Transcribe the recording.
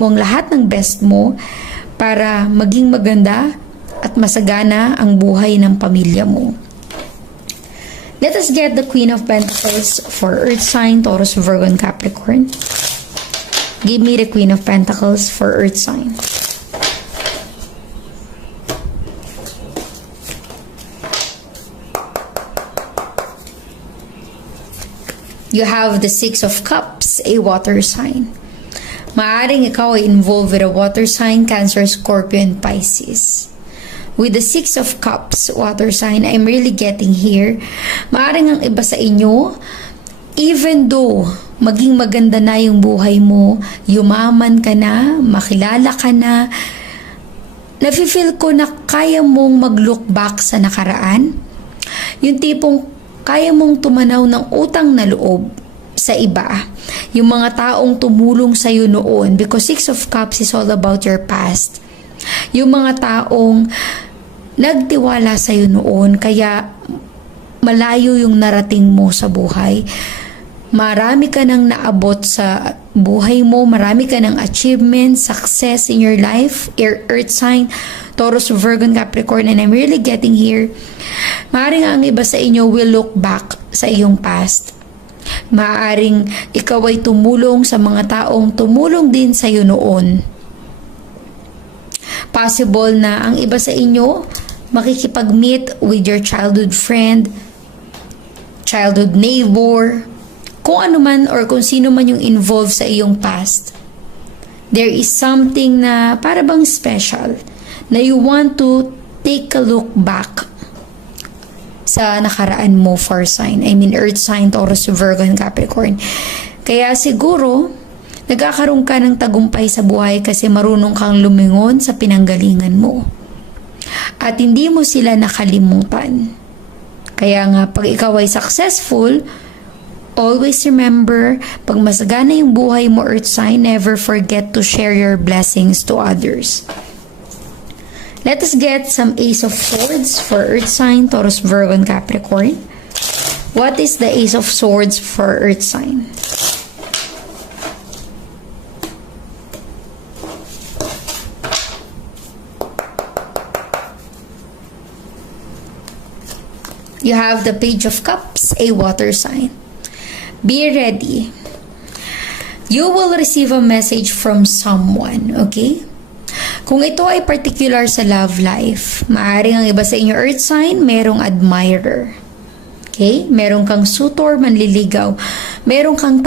mo ang lahat ng best mo para maging maganda at masagana ang buhay ng pamilya mo. Let us get the Queen of Pentacles for Earth sign, Taurus, Virgo, and Capricorn. Give me the Queen of Pentacles for Earth sign. You have the Six of Cups, a water sign. Maaring ikaw ay involved with a water sign, Cancer, Scorpio, and Pisces. With the Six of Cups, water sign, I'm really getting here. Maaring ang iba sa inyo, even though maging maganda na yung buhay mo, yumaman ka na, makilala ka na, nafe-feel ko na kaya mong mag-look back sa nakaraan. Yung tipong kaya mong tumanaw ng utang na loob sa iba. Yung mga taong tumulong sa'yo noon. Because Six of Cups is all about your past. Yung mga taong nagtiwala sa'yo noon, kaya malayo yung narating mo sa buhay. Marami ka nang naabot sa buhay mo, marami ka ng achievements, success in your life, your earth sign, Taurus, Virgo, and Capricorn, and I'm really getting here. Maaaring ang iba sa inyo will look back sa iyong past. Maaaring ikaw ay tumulong sa mga taong tumulong din sa iyo noon. Possible na ang iba sa inyo makikipag-meet with your childhood friend, childhood neighbor, kung ano man or kung sino man yung involved sa iyong past. There is something na para bang special na you want to take a look back sa nakaraan mo for sign. I mean, earth sign, Taurus, Virgo, and Capricorn. Kaya siguro, nagkakaroon ka ng tagumpay sa buhay kasi marunong kang lumingon sa pinanggalingan mo. At hindi mo sila nakalimutan. Kaya nga, pag ikaw ay successful, always remember, pag masagana yung buhay mo, earth sign, never forget to share your blessings to others. Let us get some Ace of Swords for Earth sign, Taurus, Virgo, and Capricorn. What is the Ace of Swords for Earth sign? You have the Page of Cups, a water sign. Be ready. You will receive a message from someone, okay? Kung ito ay particular sa love life, maaaring ang iba sa inyo earth sign, merong admirer. Okay? Meron kang suitor, manliligaw. Meron kang